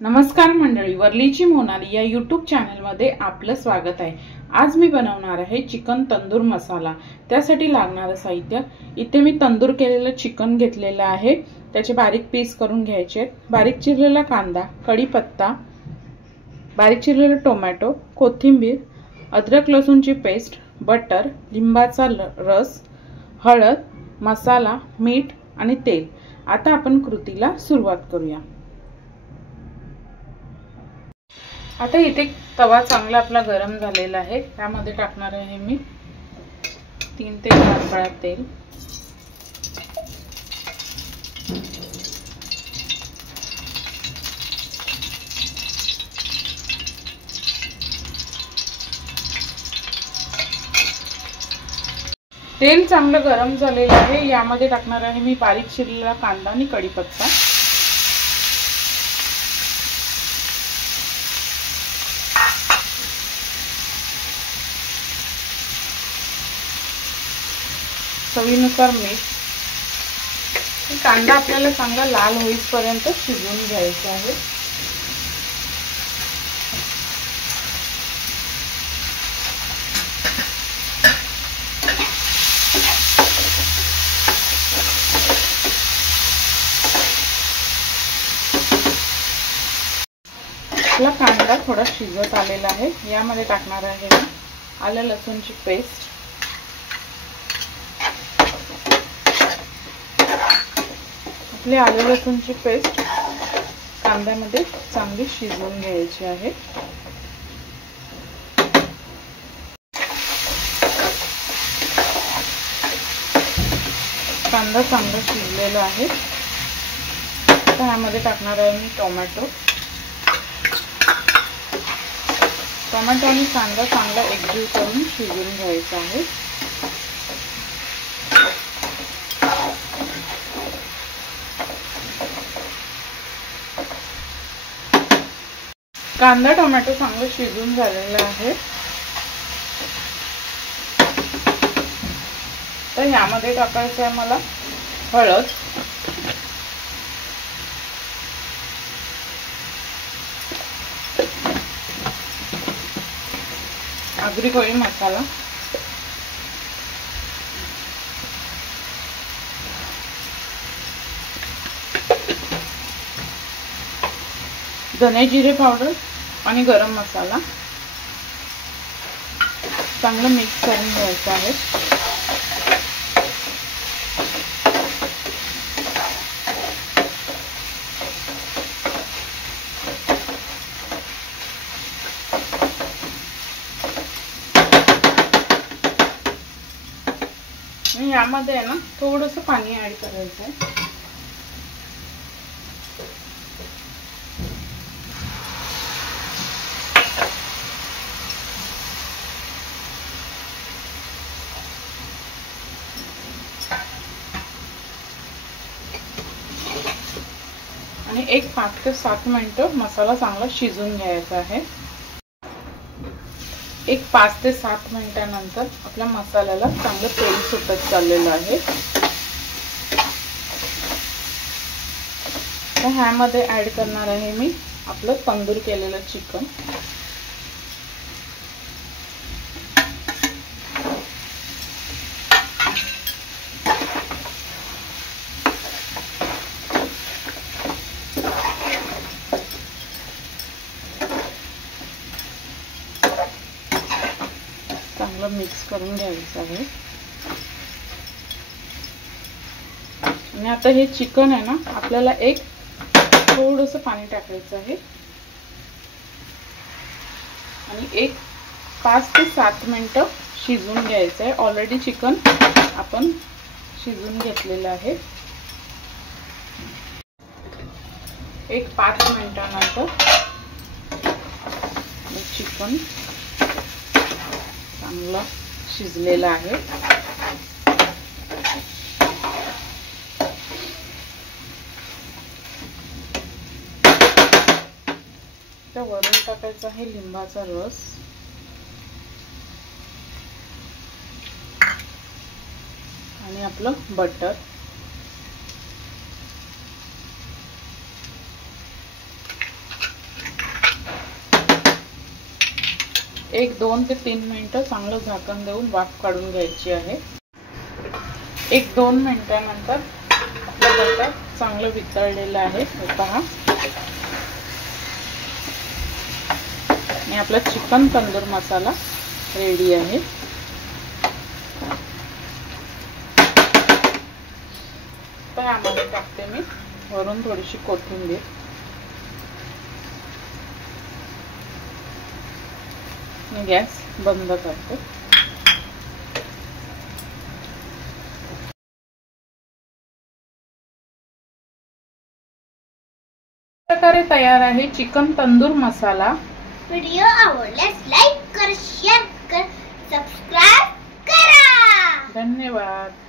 नमस्कार मंडळी, वरलीची मोनाली या यूट्यूब चॅनलमध्ये आपलं स्वागत आहे। आज मी बनवणार आहे चिकन तंदूर मसाला। त्यासाठी लागणारं साहित्य, इथे मी तंदूर केलेलं चिकन घेतलेलं आहे, त्याचे बारीक पीस करून घ्यायचे आहेत। बारीक चिरलेला कांदा, कढीपत्ता, बारीक चिरलेला टोमॅटो, कोथिंबीर, अद्रक लसूणची पेस्ट, बटर, लिंबाचा रस, हळद, मसाला, मीठ आणि तेल। आता आपण कृतीला सुरुवात करूया। आता इथे तवा चांगला आपला गरम झालेला आहे, त्यामध्ये टाकणार आहे मी 3 ते 4 पळ्या तेल। तेल चांगलं गरम झालेलं आहे, यामध्ये टाकणार आहे मी बारीक चिरलेला कांदा आणि कढीपत्ता। चवीनुसार मीठ। कांदा आपल्याला चांगला लाल होईपर्यंत शिजवून घ्यायचा आहे। आपला कांदा थोडा शिजत आलेला आहे, यामध्ये टाकणार आहे आलं लसूणची पेस्ट, आपली आलं लसूणची पेस्ट कांद्यामध्ये चांगली शिजवून घ्यायची आहे। कांदा चांगला शिजलेला आहे, आता यामध्ये टाकणार आहे मी टोमॅटो। टोमॅटो आणि कांदा चांगला एकजीव करून शिजवून घ्यायचा आहे। कांदा टोमॅटो चांगलं शिजून झालेलं आहे, तर यामध्ये टाकायचं आहे मला हळद, आगरी कोळी मसाला, धने जिरे पावडर आणि गरम मसाला चांगलं मिक्स करून घ्यायचं आहे। आणि यामध्ये आहे ना थोडंसं पाणी ऍड करायचं आहे। आणि एक 5 ते 7 मिनिटं मसाला चांगला शिजून घ्यायचा आहे। एक 5 ते 7 मिनिटांनंतर आपल्या मसाल्याला चांगलं तेल सुटत चाललेलं आहे। तर ह्यामध्ये ऍड करणार आहे मी आपलं तंदूर केलेलं चिकन। चांगलं मिक्स करून घ्यायचं आहे। आणि आता हे चिकन आहे ना, आपल्याला एक थोडंसं पाणी टाकायचं आहे आणि एक 5 ते 7 मिनिटं शिजवून घ्यायचं आहे। ऑलरेडी चिकन आपण शिजवून घेतलेलं आहे। एक 5 मिनिटांनंतर चिकन चांगला शिजलेला आहे। त्या वरून टाकायचा आहे लिंबाचा रस आणि आपलं बटर। एक 2 ते 3 मिनिटं चांगलं झाकण देऊन वाफ काढून घ्यायची आहे। 1-2 मिनिटांनंतर आपलं बटाटा चांगलं वितळलेलं आहे, हे पहा। आणि आपला चिकन तंदूर मसाला रेडी आहे। तर यामध्ये टाकते मी वरून थोडीशी कोथिंबीर। मी गॅस बंद करते। प्रकारे तयार आहे चिकन तंदूर मसाला। व्हिडिओ आवडल्यास लाईक कर, शेअर कर, सबस्क्राइब करा। धन्यवाद।